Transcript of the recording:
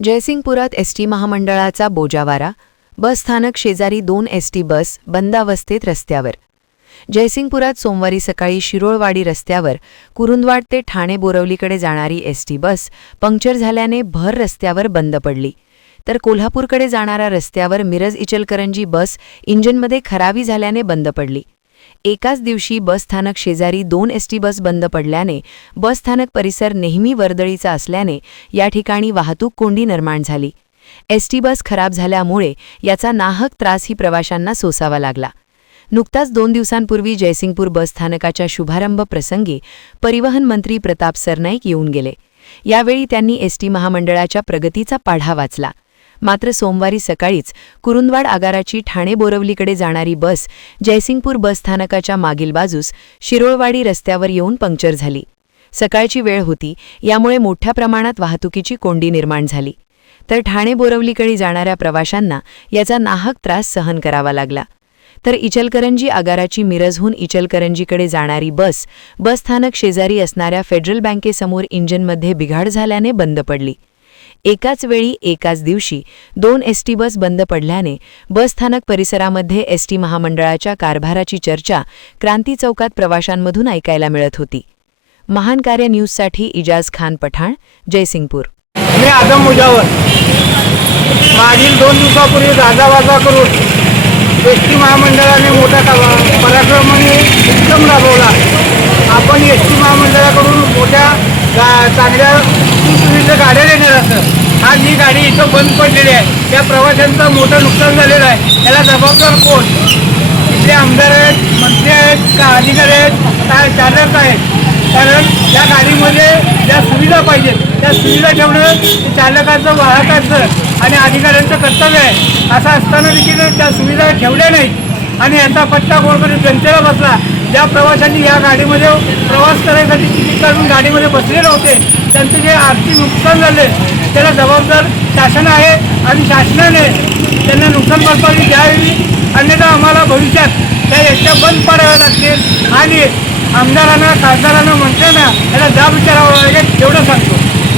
जयसिंगपुरात ST महामंडळाचा बोजावारा, बसस्थानक शेजारी 2 एसटी बस बंद अवस्थेत रस्त्यावर। जयसिंगपुरात सोमवारी सकाळी शिरोळवाडी रस्त्यावर कुरुंदवाड ते ठाणे बोरवलीकडे जाणारी एसटी बस पंक्चर झाल्याने भर रस्त्यावर बंद पडली, तर कोल्हापूरकडे जाणाऱ्या रस्त्यावर मिरज इचलकरंजी बस इंजिनमध्ये खराबी झाल्याने बंद पडली। एकाच दिवशी बसस्थानक शेजारी 2 एसटी बस बंद पडल्याने बसस्थानक परिसर नेहमी वर्दळीचा असल्याने या ठिकाणी वाहतूक कोंडी निर्माण झाली। एसटी बस खराब झाल्यामुळे याचा नाहक त्रासही प्रवाशांना सोसावा लागला। नुकताच 2 दिवसांपूर्वी जयसिंगपूर बसस्थानकाच्या शुभारंभ प्रसंगी परिवहन मंत्री प्रताप सरनाईक येऊन गेले। यावेळी त्यांनी एसटी महामंडळाच्या प्रगतीचा पाढा वाचला। मात्र सोमवारी सकाळीच कुरुंदवाड आगाराची ठाणे बोरवलीकडे जाणारी बस जयसिंगपूर बसस्थानकाच्या मागील बाजूस शिरोळवाडी रस्त्यावर येऊन पंक्चर झाली। सकाळची वेळ होती, यामुळे मोठ्या प्रमाणात वाहतुकीची कोंडी निर्माण झाली, तर ठाणे बोरवलीकडे जाणाऱ्या प्रवाशांना याचा नाहक त्रास सहन करावा लागला। तर इचलकरंजी आगाराची मिरजहून इचलकरंजीकडे जाणारी बस बसस्थानक शेजारी असणाऱ्या फेडरल बँकेसमोर इंजिनमध्ये बिघाड झाल्याने बंद पडली। एकाच वेळी एकाच दिवशी 2 एसटी बस बंद पडल्याने बसस्थानक परिसरामध्ये एसटी महामंडळाच्या कारभाराची चर्चा क्रांती चौकात प्रवाशांमधून ऐकायला मिळत होती। महान कार्य न्यूजसाठी इजाज खान पठाण, जयसिंगपूर। मी आदम मुजावर मागील 2 दिवसापूर्वी गाजावाजा करून एसटी महामंडळाने मोठा पराक्रमाने उपक्रम राबवला। आपण एसटी महामंडळाकडून मोठ्या चांगल्या सुविधा गाड्या देणार असं आज ही गाडी इथं बंद पडलेली आहे। त्या प्रवाशांचं मोठं नुकसान झालेलं आहे। याला जबाबदार कोण? इथले आमदार आहेत, मंत्री आहेत का अधिकारी आहेत काय चालक आहेत? कारण या गाडीमध्ये ज्या सुविधा पाहिजेत त्या सुविधा ठेवणं चालकाचं, वाहकाचं आणि अधिकाऱ्यांचं कर्तव्य आहे। असं असताना देखील त्या सुविधा ठेवल्या नाहीत आणि याचा पट्टा गोरगरीब जनतेला बसला। ज्या प्रवाशांनी या गाडीमध्ये प्रवास करायसाठी तिकीट काढून गाडीमध्ये बसलेले होते त्यांचे जे आर्थिक नुकसान झाले त्याला जबाबदार शासन आहे आणि शासनाने त्यांना नुकसान भरपाई द्यावी, अन्यथा आम्हाला भविष्यात त्या एसट्या बंद पाडाव्या लागतील आणि आमदारांना, खासदारांना, मंत्र्यांना याला जाब विचारावा लागेल एवढं सांगतो।